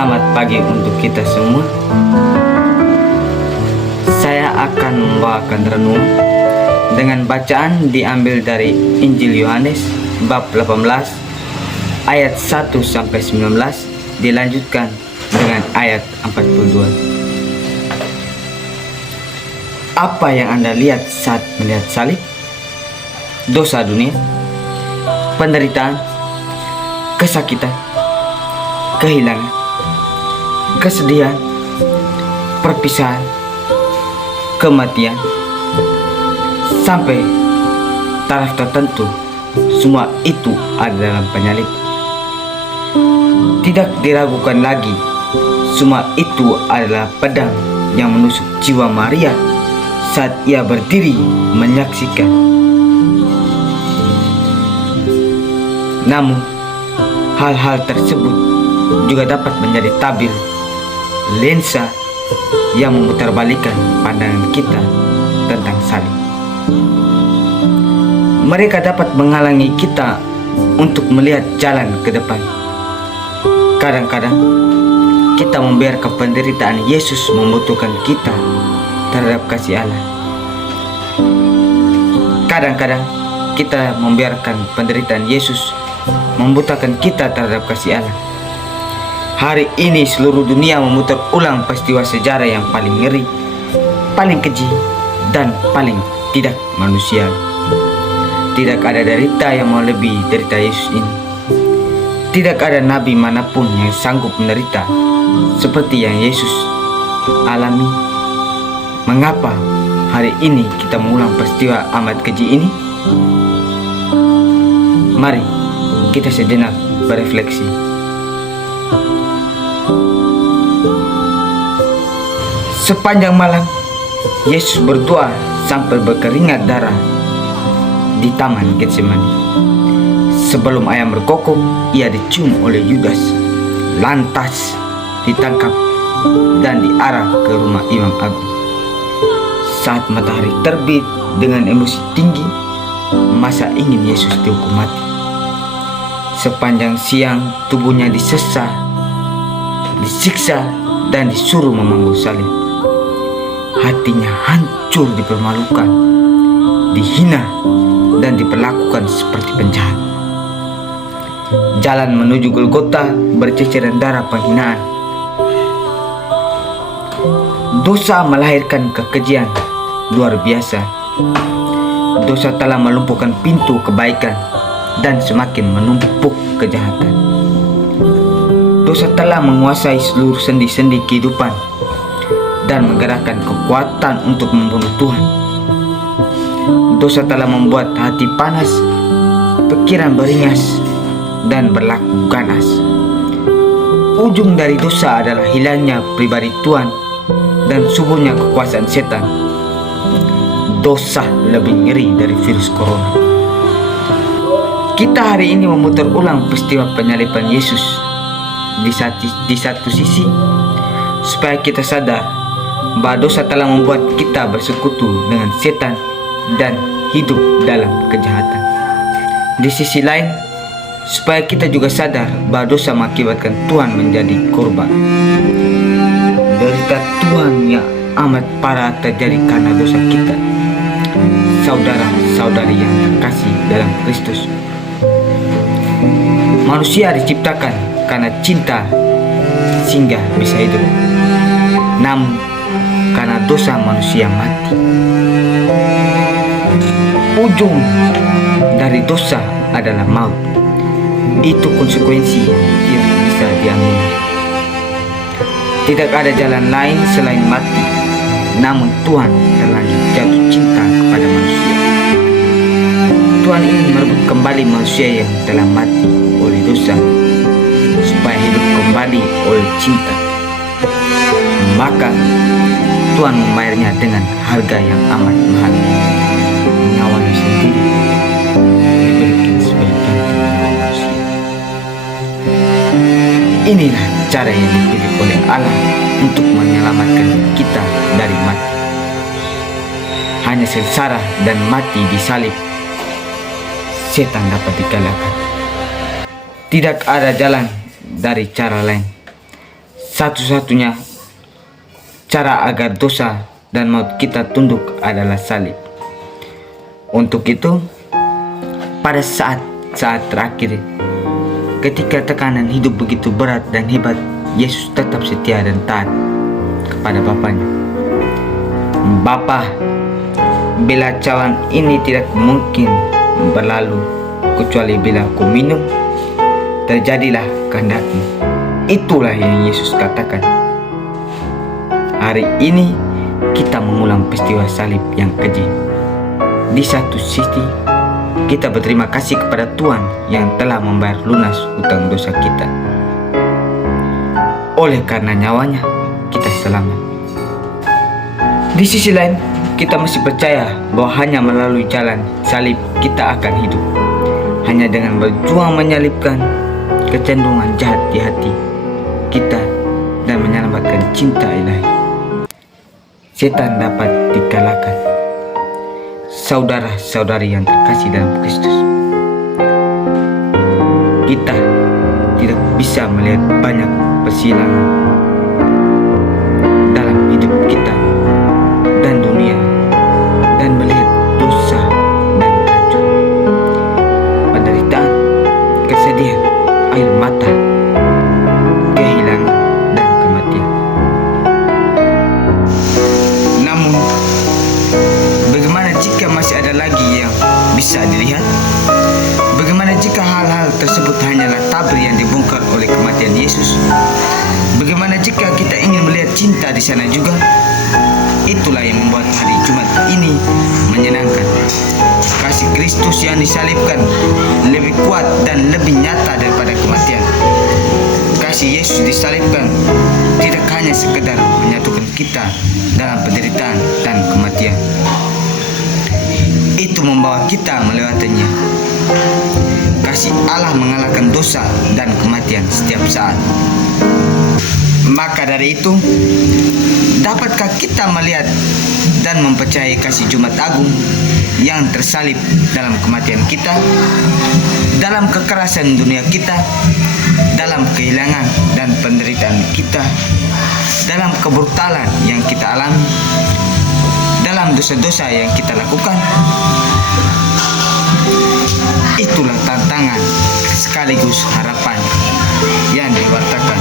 Selamat pagi untuk kita semua. Saya akan membawakan renung dengan bacaan diambil dari Injil Yohanes bab 18 ayat 1 sampai 19, dilanjutkan dengan ayat 42. Apa yang Anda lihat saat melihat salib? Dosa dunia, penderitaan, kesakitan, kehilangan, kesedihan, perpisahan, kematian, sampai taraf tertentu. Semua itu ada dalam penyalib. Tidak diragukan lagi, semua itu adalah pedang yang menusuk jiwa Maria saat ia berdiri menyaksikan. Namun hal-hal tersebut juga dapat menjadi tabir, lensa yang memutarbalikkan pandangan kita tentang salib. Mereka dapat menghalangi kita untuk melihat jalan ke depan. Kadang-kadang kita membiarkan penderitaan Yesus membutuhkan kita terhadap kasih Allah. Kadang-kadang kita membiarkan penderitaan Yesus membutakan kita terhadap kasih Allah. Hari ini seluruh dunia memutar ulang peristiwa sejarah yang paling ngeri, paling keji, dan paling tidak manusiawi. Tidak ada derita yang melebihi derita Yesus ini. Tidak ada nabi manapun yang sanggup menderita seperti yang Yesus alami. Mengapa hari ini kita mengulang peristiwa amat keji ini? Mari kita sejenak berefleksi. Sepanjang malam, Yesus berdoa sampai berkeringat darah di Taman Getsemani. Sebelum ayam berkokok, ia dicium oleh Yudas, lantas ditangkap dan diarah ke rumah Imam Agung. Saat matahari terbit dengan emosi tinggi, masa ingin Yesus dihukum mati? Sepanjang siang tubuhnya disesah, disiksa, dan disuruh memangku salib. Hatinya hancur, dipermalukan, dihina, dan diperlakukan seperti penjahat. Jalan menuju Golgota berceceran darah penghinaan. Dosa melahirkan kekejian luar biasa. Dosa telah melumpuhkan pintu kebaikan dan semakin menumpuk kejahatan. Dosa telah menguasai seluruh sendi-sendi kehidupan dan menggerakkan kekuatan untuk membunuh Tuhan. Dosa telah membuat hati panas, pikiran beringas, dan berlaku ganas. Ujung dari dosa adalah hilangnya pribadi Tuhan dan suburnya kekuasaan setan. Dosa lebih ngeri dari virus corona. Kita hari ini memutar ulang peristiwa penyaliban Yesus. Di satu sisi, supaya kita sadar bahwa dosa telah membuat kita bersekutu dengan setan dan hidup dalam kejahatan. Di sisi lain, supaya kita juga sadar bahwa dosa mengakibatkan Tuhan menjadi korban. Derita Tuhan yang amat parah terjadi karena dosa kita. Saudara-saudari yang terkasih dalam Kristus, manusia diciptakan karena cinta sehingga bisa hidup. Namun karena dosa manusia mati. Ujung dari dosa adalah maut. Itu konsekuensi yang tidak bisa diambil. Tidak ada jalan lain selain mati. Namun Tuhan terlanjur jatuh cinta kepada manusia. Tuhan ingin merebut kembali manusia yang telah mati oleh dosa, supaya hidup kembali oleh cinta. Maka Tuhan membayarnya dengan harga yang amat mahal. Nyawanya sendiri diberikan sebagai ganti manusia. Inilah cara yang dipilih oleh Allah untuk menyelamatkan kita dari mati. Hanya sengsara dan mati di salib, setan dapat dikalahkan. Tidak ada jalan dari cara lain Satu-satunya cara agar dosa dan maut kita tunduk adalah salib. Untuk itu, pada saat-saat terakhir, ketika tekanan hidup begitu berat dan hebat, Yesus tetap setia dan taat kepada Bapanya. Bapa, bila cawan ini tidak mungkin berlalu kecuali bila ku minum, terjadilah kehendak-Mu. Itulah yang Yesus katakan. Hari ini kita mengulang peristiwa salib yang keji. Di satu sisi, kita berterima kasih kepada Tuhan yang telah membayar lunas hutang dosa kita. Oleh karena nyawanya, kita selamat. Di sisi lain, kita masih percaya bahwa hanya melalui jalan salib kita akan hidup. Hanya dengan berjuang menyalibkan kecenderungan jahat di hati kita dan menyelamatkan cinta ilahi, setan dapat dikalahkan. Saudara-saudari yang terkasih dalam Kristus, kita tidak bisa melihat banyak persilangan dalam hidup kita dan dunia, dan melihat dosa dan racun, penderitaan, kesedihan, air mata, kehilangan, dan kematian. Namun, bagaimana jika masih ada lagi yang bisa dilihat? Bagaimana jika hal-hal tersebut hanyalah tabir yang dibongkar oleh kematian Yesus? Bagaimana jika kita ingin melihat cinta di sana juga? Itulah yang membuat hari Jumat ini menyenangkan. Kasih Kristus yang disalibkan lebih kuat dan lebih nyata daripada kematian. Kasih Yesus disalibkan tidak hanya sekedar menyatukan kita dalam penderitaan dan kematian. Itu membawa kita melewatinya. Kasih Allah mengalahkan dosa dan kematian setiap saat. Maka dari itu, dapatkah kita melihat dan mempercayai kasih Jumat Agung yang tersalib dalam kematian kita, dalam kekerasan dunia kita, dalam kehilangan dan penderitaan kita, dalam kebrutalan yang kita alami, dalam dosa-dosa yang kita lakukan? Itulah tantangan sekaligus harapan yang diwartakan